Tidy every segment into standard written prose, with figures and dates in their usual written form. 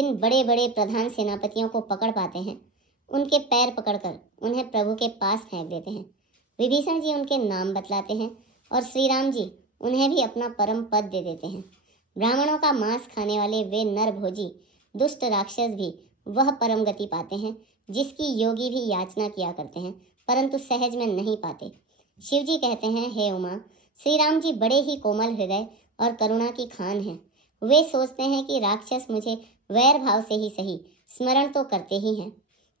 जिन बड़े बड़े प्रधान सेनापतियों को पकड़ पाते हैं, उनके पैर पकड़कर उन्हें प्रभु के पास फेंक देते हैं। विभीषण जी उनके नाम बतलाते हैं और श्री राम जी उन्हें भी अपना परम पद दे देते हैं। ब्राह्मणों का मांस खाने वाले वे नरभोजी दुष्ट राक्षस भी वह परम गति पाते हैं जिसकी योगी भी याचना किया करते हैं, परंतु सहज में नहीं पाते। शिव जी कहते हैं, हे उमा, श्री राम जी बड़े ही कोमल हृदय और करुणा की खान हैं। वे सोचते हैं कि राक्षस मुझे वैर भाव से ही सही स्मरण तो करते ही हैं।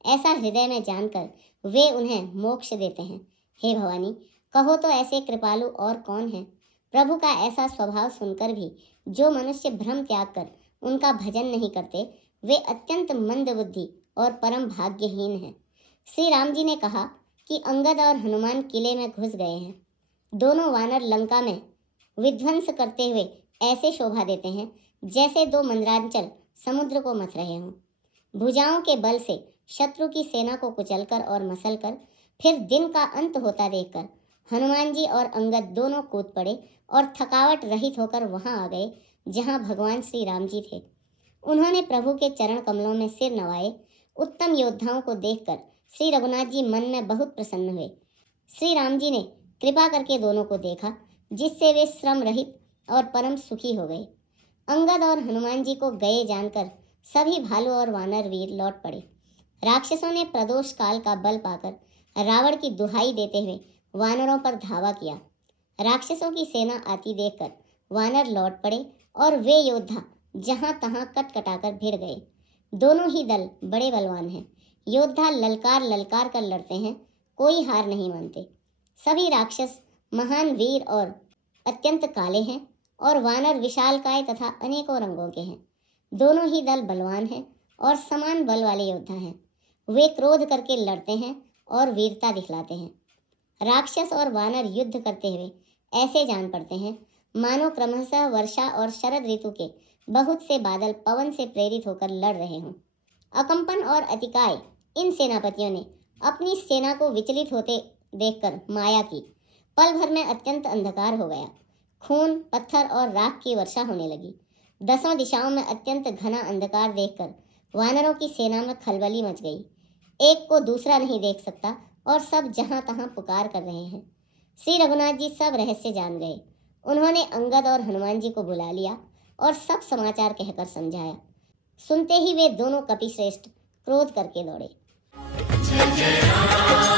ऐसा हृदय में जानकर वे उन्हें मोक्ष देते हैं। हे भवानी, कहो तो ऐसे कृपालु और कौन है? प्रभु का ऐसा स्वभाव सुनकर भी जो मनुष्य भ्रम त्याग कर उनका भजन नहीं करते, वे अत्यंत मंद बुद्धि और परम भाग्यहीन हैं। श्री राम जी ने कहा कि अंगद और हनुमान किले में घुस गए हैं। दोनों वानर लंका में विध्वंस करते हुए ऐसे शोभा देते हैं जैसे दो मंदरांचल समुद्र को मथ रहे हों। भुजाओं के बल से शत्रु की सेना को कुचलकर और मसलकर फिर दिन का अंत होता देखकर हनुमान जी और अंगद दोनों कूद पड़े और थकावट रहित होकर वहां आ गए जहां भगवान श्री राम जी थे। उन्होंने प्रभु के चरण कमलों में सिर नवाए। उत्तम योद्धाओं को देखकर श्री रघुनाथ जी मन में बहुत प्रसन्न हुए। श्री राम जी ने कृपा करके दोनों को देखा, जिससे वे श्रम रहित और परम सुखी हो गए। अंगद और हनुमान जी को गए जानकर सभी भालू और वानर वीर लौट पड़े। राक्षसों ने प्रदोष काल का बल पाकर रावण की दुहाई देते हुए वानरों पर धावा किया। राक्षसों की सेना आती देखकर वानर लौट पड़े और वे योद्धा जहां तहां कटकटाकर भिड़ गए। दोनों ही दल बड़े बलवान हैं। योद्धा ललकार ललकार कर लड़ते हैं, कोई हार नहीं मानते। सभी राक्षस महान वीर और अत्यंत काले हैं और वानर विशालकाय तथा अनेकों रंगों के हैं। दोनों ही दल बलवान हैं और समान बल वाले योद्धा हैं। वे क्रोध करके लड़ते हैं और वीरता दिखलाते हैं। राक्षस और वानर युद्ध करते हुए ऐसे जान पड़ते हैं मानो क्रमशः वर्षा और शरद ऋतु के बहुत से बादल पवन से प्रेरित होकर लड़ रहे हों। अकंपन और अतिकाय इन सेनापतियों ने अपनी सेना को विचलित होते देखकर माया की। पल भर में अत्यंत अंधकार हो गया। खून, पत्थर और राख की वर्षा होने लगी। दसों दिशाओं में अत्यंत घना अंधकार देखकर वानरों की सेना में खलबली मच गई। एक को दूसरा नहीं देख सकता और सब जहां तहां पुकार कर रहे हैं। श्री रघुनाथ जी सब रहस्य जान गए। उन्होंने अंगद और हनुमान जी को बुला लिया और सब समाचार कहकर समझाया। सुनते ही वे दोनों कपिश्रेष्ठ क्रोध करके दौड़े। जय जय राम।